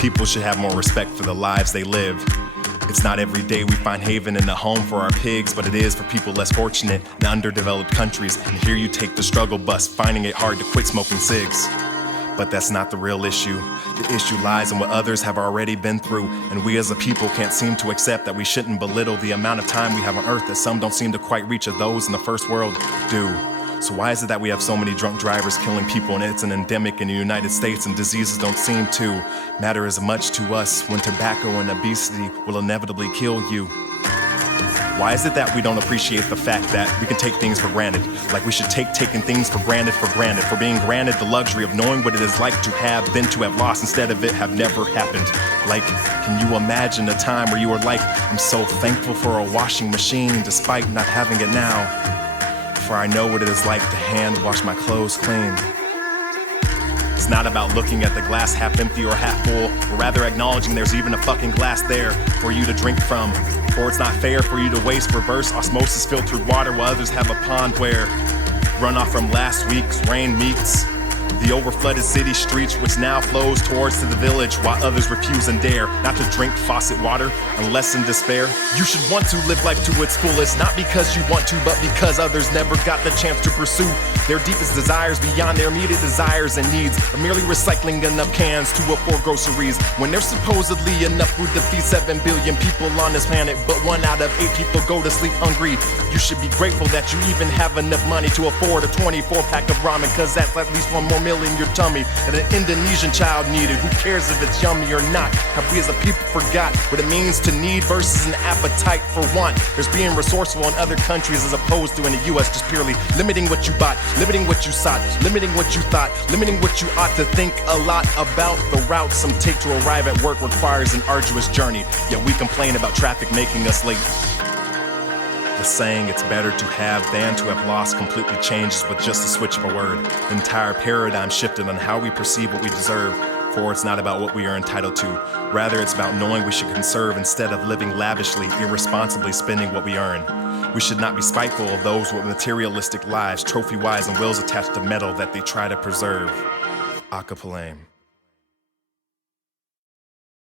People should have more respect for the lives they live. It's not every day we find haven in a home for our pigs, but it is for people less fortunate in underdeveloped countries. And here you take the struggle bus, finding it hard to quit smoking cigs. But that's not the real issue. The issue lies in what others have already been through, and we as a people can't seem to accept that we shouldn't belittle the amount of time we have on earth that some don't seem to quite reach of those in the first world do. So why is it that we have so many drunk drivers killing people, and it's an endemic in the United States, and diseases don't seem to matter as much to us when tobacco and obesity will inevitably kill you? Why is it that we don't appreciate the fact that we can take things for granted? Like we should take taking things for granted, for being granted the luxury of knowing what it is like to have, then to have lost instead of it have never happened. Like, can you imagine a time where you were like, I'm so thankful for a washing machine despite not having it now? For I know what it is like to hand wash my clothes clean. It's not about looking at the glass half empty or half full, but rather acknowledging there's even a fucking glass there for you to drink from. For it's not fair for you to waste reverse osmosis filtered water while others have a pond where runoff from last week's rain meets the overflooded city streets, which now flows towards to the village, while others refuse and dare not to drink faucet water unless in despair. You should want to live life to its fullest, not because you want to, but because others never got the chance to pursue their deepest desires beyond their immediate desires and needs, or merely recycling enough cans to afford groceries when there's supposedly enough food to feed 7 billion people on this planet, but 1 out of 8 people go to sleep hungry. You should be grateful that you even have enough money to afford a 24-pack of ramen, cause that's at least 1 more meal in your tummy that an Indonesian child needed. Who cares if it's yummy or not? Have we as a people forgot what it means to need versus an appetite for want? There's being resourceful in other countries as opposed to in the US, just purely limiting what you bought, limiting what you sought, limiting what you thought, limiting what you ought to think a lot about. The route some take to arrive at work requires an arduous journey, yet we complain about traffic making us late. The saying, it's better to have than to have lost, completely changes with just a switch of a word. The entire paradigm shifted on how we perceive what we deserve, for it's not about what we are entitled to. Rather, it's about knowing we should conserve instead of living lavishly, irresponsibly spending what we earn. We should not be spiteful of those with materialistic lives, trophy-wise and wills attached to metal that they try to preserve. Acapulame.